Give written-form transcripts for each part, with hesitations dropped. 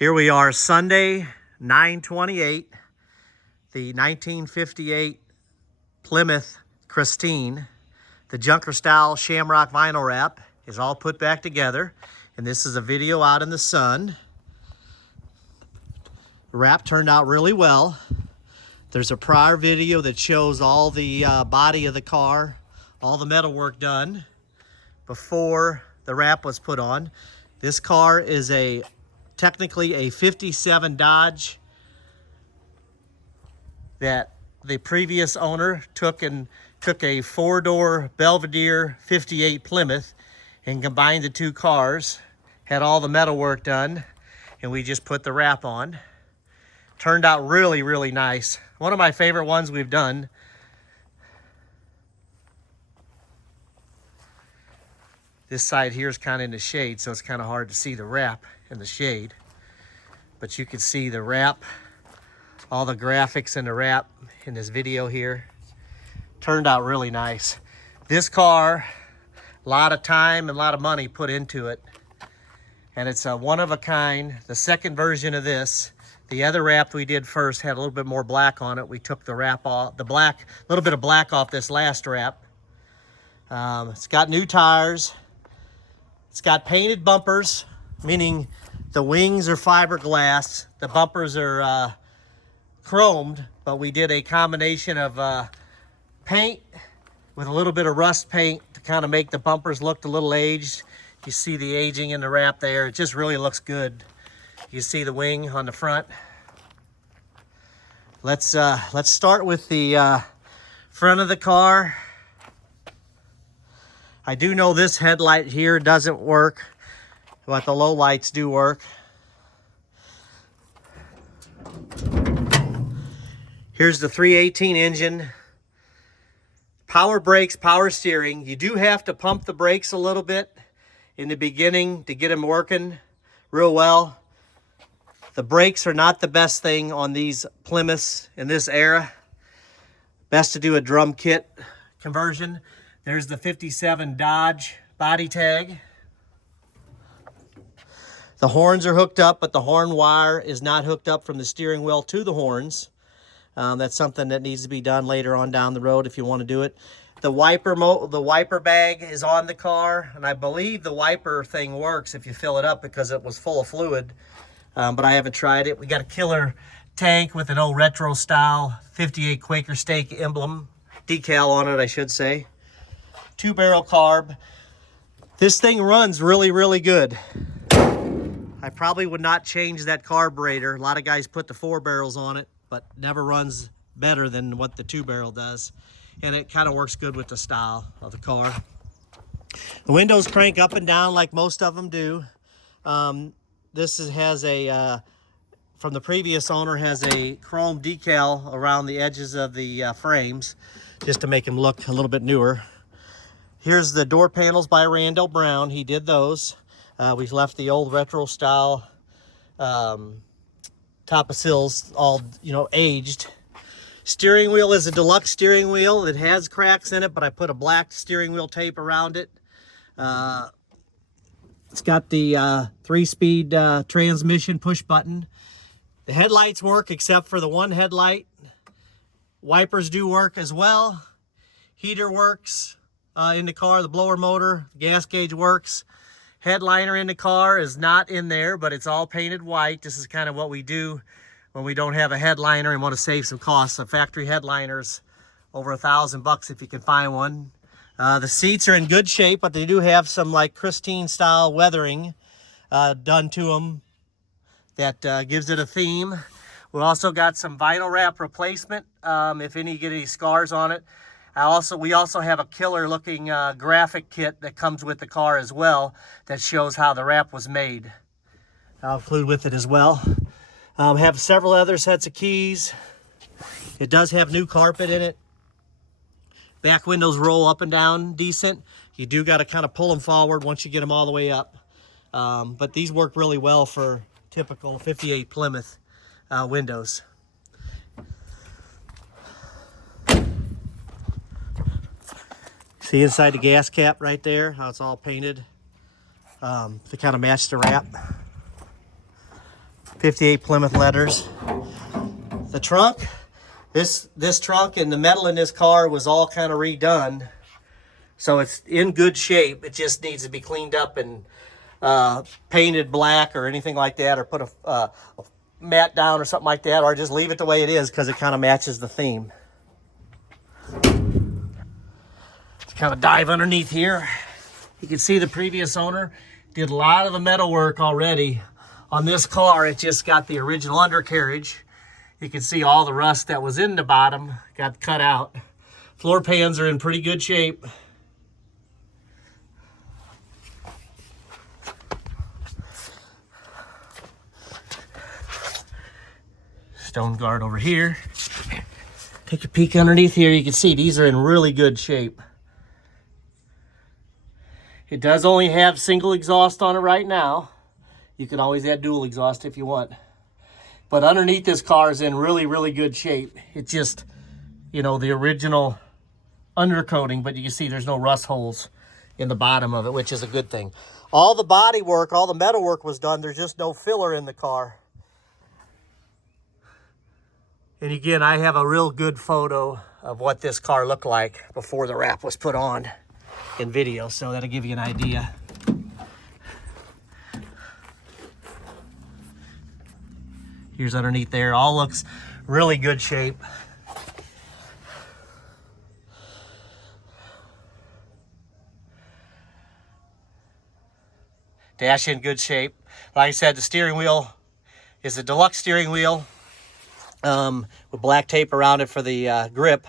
Here we are, Sunday, 9/28, the 1958 Plymouth Christine. The junker style shamrock vinyl wrap is all put back together, and this is a video out in the sun. The wrap turned out really well. There's a prior video that shows all the body of the car, all the metal work done before the wrap was put on. This car is technically a 57 Dodge that the previous owner took a four-door Belvedere 58 Plymouth and combined the two cars, had all the metal work done, and we just put the wrap on. Turned out really, really nice. One of my favorite ones we've done. This side here is kind of in the shade, so it's kind of hard to see the wrap in the shade. But you can see the wrap, all the graphics in the wrap in this video here. Turned out really nice. This car, a lot of time and a lot of money put into it. And it's a one of a kind, the second version of this. The other wrap we did first had a little bit more black on it. We took the wrap off, a little bit of black off this last wrap. It's got new tires. It's got painted bumpers, meaning the wings are fiberglass. The bumpers are chromed, but we did a combination of paint with a little bit of rust paint to kind of make the bumpers look a little aged. You see the aging in the wrap there. It just really looks good. You see the wing on the front. Let's start with the front of the car. I do know this headlight here doesn't work, but the low lights do work. Here's the 318 engine. Power brakes, power steering. You do have to pump the brakes a little bit in the beginning to get them working real well. The brakes are not the best thing on these Plymouths in this era. Best to do a drum kit conversion. There's the 57 Dodge body tag. The horns are hooked up, but the horn wire is not hooked up from the steering wheel to the horns. That's something that needs to be done later on down the road if you want to do it. The wiper bag is on the car, and I believe the wiper thing works if you fill it up because it was full of fluid. But I haven't tried it. We got a killer tank with an old retro style 58 Quaker Stake emblem, decal on it, I should say. 2-barrel carb. This thing runs really, really good. I probably would not change that carburetor. A lot of guys put the 4 barrels on it, but never runs better than what the 2-barrel does. And it kind of works good with the style of the car. The windows crank up and down like most of them do. This has from the previous owner, has a chrome decal around the edges of the frames, just to make them look a little bit newer. Here's the door panels by Randall Brown. He did those. We've left the old retro style top of sills all, aged. Steering wheel is a deluxe steering wheel. It has cracks in it, but I put a black steering wheel tape around it. It's got the 3-speed transmission push button. The headlights work except for the one headlight. Wipers do work as well. Heater works in the car, the blower motor, the gas gauge works. Headliner in the car is not in there, but it's all painted white. This is kind of what we do when we don't have a headliner and want to save some costs. A factory headliner's over $1,000 if you can find one. The seats are in good shape, but they do have some like Christine style weathering done to them that gives it a theme. We also got some vinyl wrap replacement if any get any scars on it. We also have a killer looking graphic kit that comes with the car as well that shows how the wrap was made. I'll include with it as well. Have several other sets of keys. It does have new carpet in it. Back windows roll up and down decent. You do got to kind of pull them forward once you get them all the way up. But these work really well for typical 58 Plymouth windows. See inside the gas cap right there, how it's all painted to kind of match the wrap. 58 Plymouth letters. The trunk, this trunk and the metal in this car was all kind of redone. So it's in good shape. It just needs to be cleaned up and painted black or anything like that, or put a mat down or something like that, or just leave it the way it is because it kind of matches the theme. Let's kind of dive underneath here. You can see the previous owner did a lot of the metal work already on this car. It just got the original undercarriage. You can see all the rust that was in the bottom got cut out. Floor pans are in pretty good shape. Stone guard over here. Take a peek underneath here. You can see these are in really good shape. It does only have single exhaust on it right now. You can always add dual exhaust if you want. But underneath this car is in really, really good shape. It's just, you know, the original undercoating, but you can see there's no rust holes in the bottom of it, which is a good thing. All the body work, all the metal work was done. There's just no filler in the car. And again, I have a real good photo of what this car looked like before the wrap was put on in video, so that'll give you an idea. Here's underneath there. All looks really good shape. Dash in good shape. Like I said, the steering wheel is a deluxe steering wheel. With black tape around it for the grip.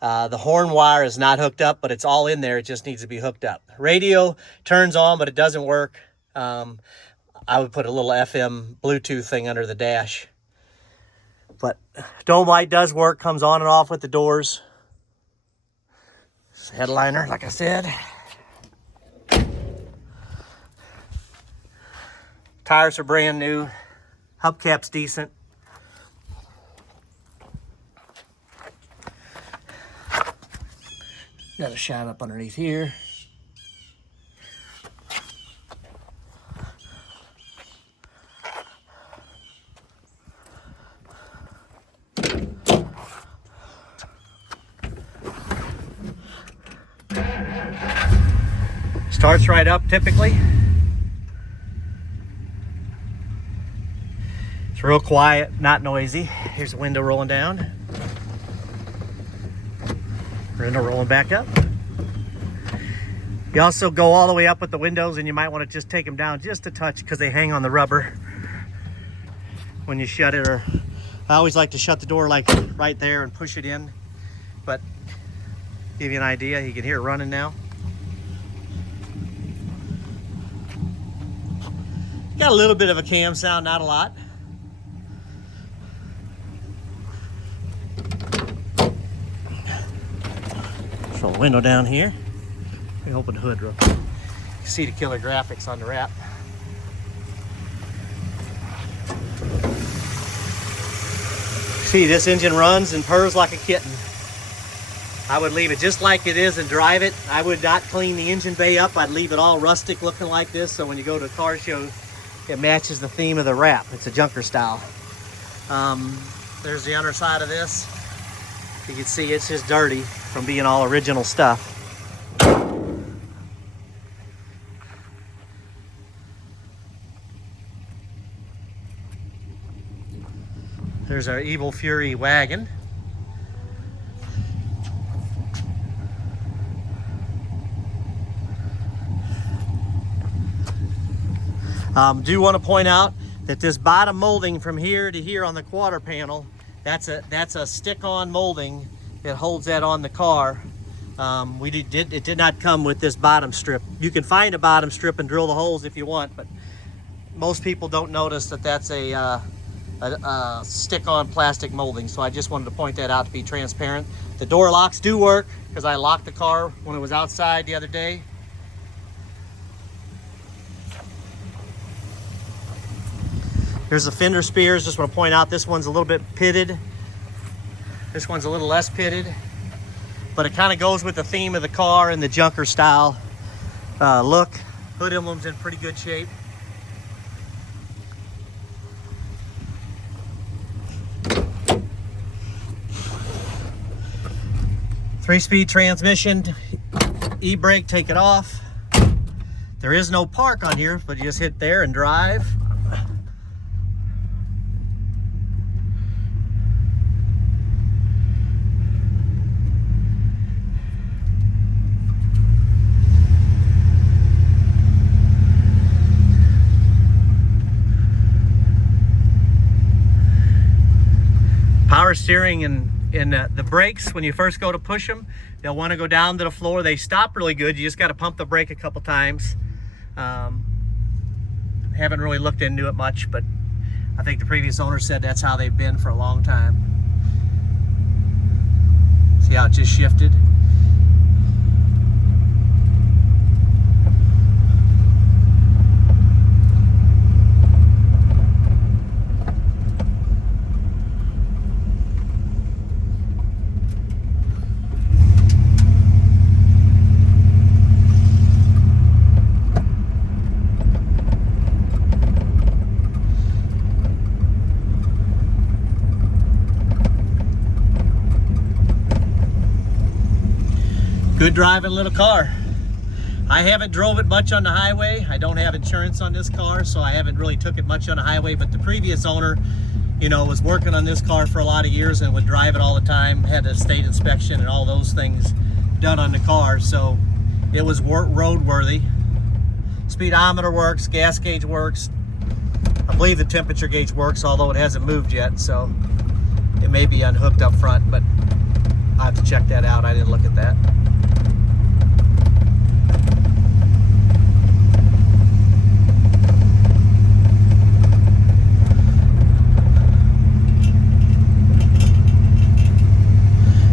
The horn wire is not hooked up, but it's all in there. It just needs to be hooked up. Radio turns on, but it doesn't work. I would put a little FM Bluetooth thing under the dash. But dome light does work, comes on and off with the doors. Headliner, like I said. Tires are brand new. Hubcap's decent. Got a shot up underneath here. Starts right up typically. It's real quiet, not noisy. Here's the window rolling down. Window rolling back up. You also go all the way up with the windows, and you might want to just take them down just a touch because they hang on the rubber when you shut it. Or I always like to shut the door like right there and push it in, but give you an idea. You can hear it running now. Got a little bit of a cam sound, not a lot. Throw a window down here. Let me open the hood real quick. You can see the killer graphics on the wrap. See, this engine runs and purrs like a kitten. I would leave it just like it is and drive it. I would not clean the engine bay up. I'd leave it all rustic looking like this, so when you go to a car show, it matches the theme of the wrap. It's a junker style. There's the underside of this. You can see it's just dirty from being all original stuff. There's our Evil Fury wagon. Do want to point out that this bottom molding from here to here on the quarter panel, that's a stick-on molding that holds that on the car. It did not come with this bottom strip. You can find a bottom strip and drill the holes if you want, but most people don't notice that that's a stick-on plastic molding. So I just wanted to point that out to be transparent. The door locks do work because I locked the car when it was outside the other day. Here's the fender spears. Just want to point out this one's a little bit pitted. This one's a little less pitted, but it kind of goes with the theme of the car and the junker style look. Hood emblem's in pretty good shape. 3-speed transmission, e-brake, take it off. There is no park on here, but you just hit there and drive. Power steering and the brakes, when you first go to push them, they'll want to go down to the floor. They stop really good. You just got to pump the brake a couple times. Haven't really looked into it much, but I think the previous owner said that's how they've been for a long time. See how it just shifted? Good driving little car. I haven't drove it much on the highway. I don't have insurance on this car, so I haven't really took it much on the highway, but the previous owner, you know, was working on this car for a lot of years and would drive it all the time, had a state inspection and all those things done on the car, so it was roadworthy. Speedometer works, gas gauge works. I believe the temperature gauge works, although it hasn't moved yet, so it may be unhooked up front, but I have to check that out. I didn't look at that.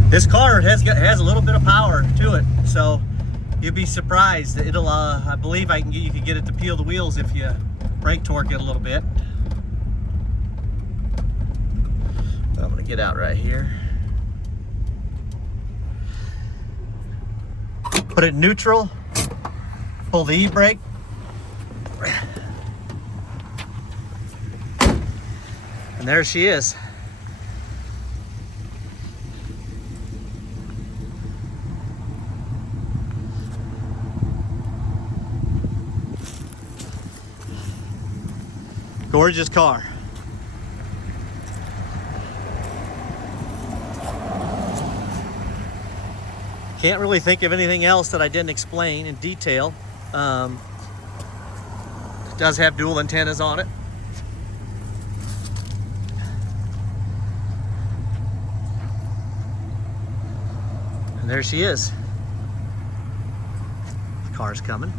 This car has a little bit of power to it, so you'll be surprised. It'll, I believe you can get it to peel the wheels if you brake torque it a little bit. But I'm gonna get out right here. Put it in neutral, pull the e-brake. And there she is. Gorgeous car. Can't really think of anything else that I didn't explain in detail. It does have dual antennas on it. And there she is. The car's coming.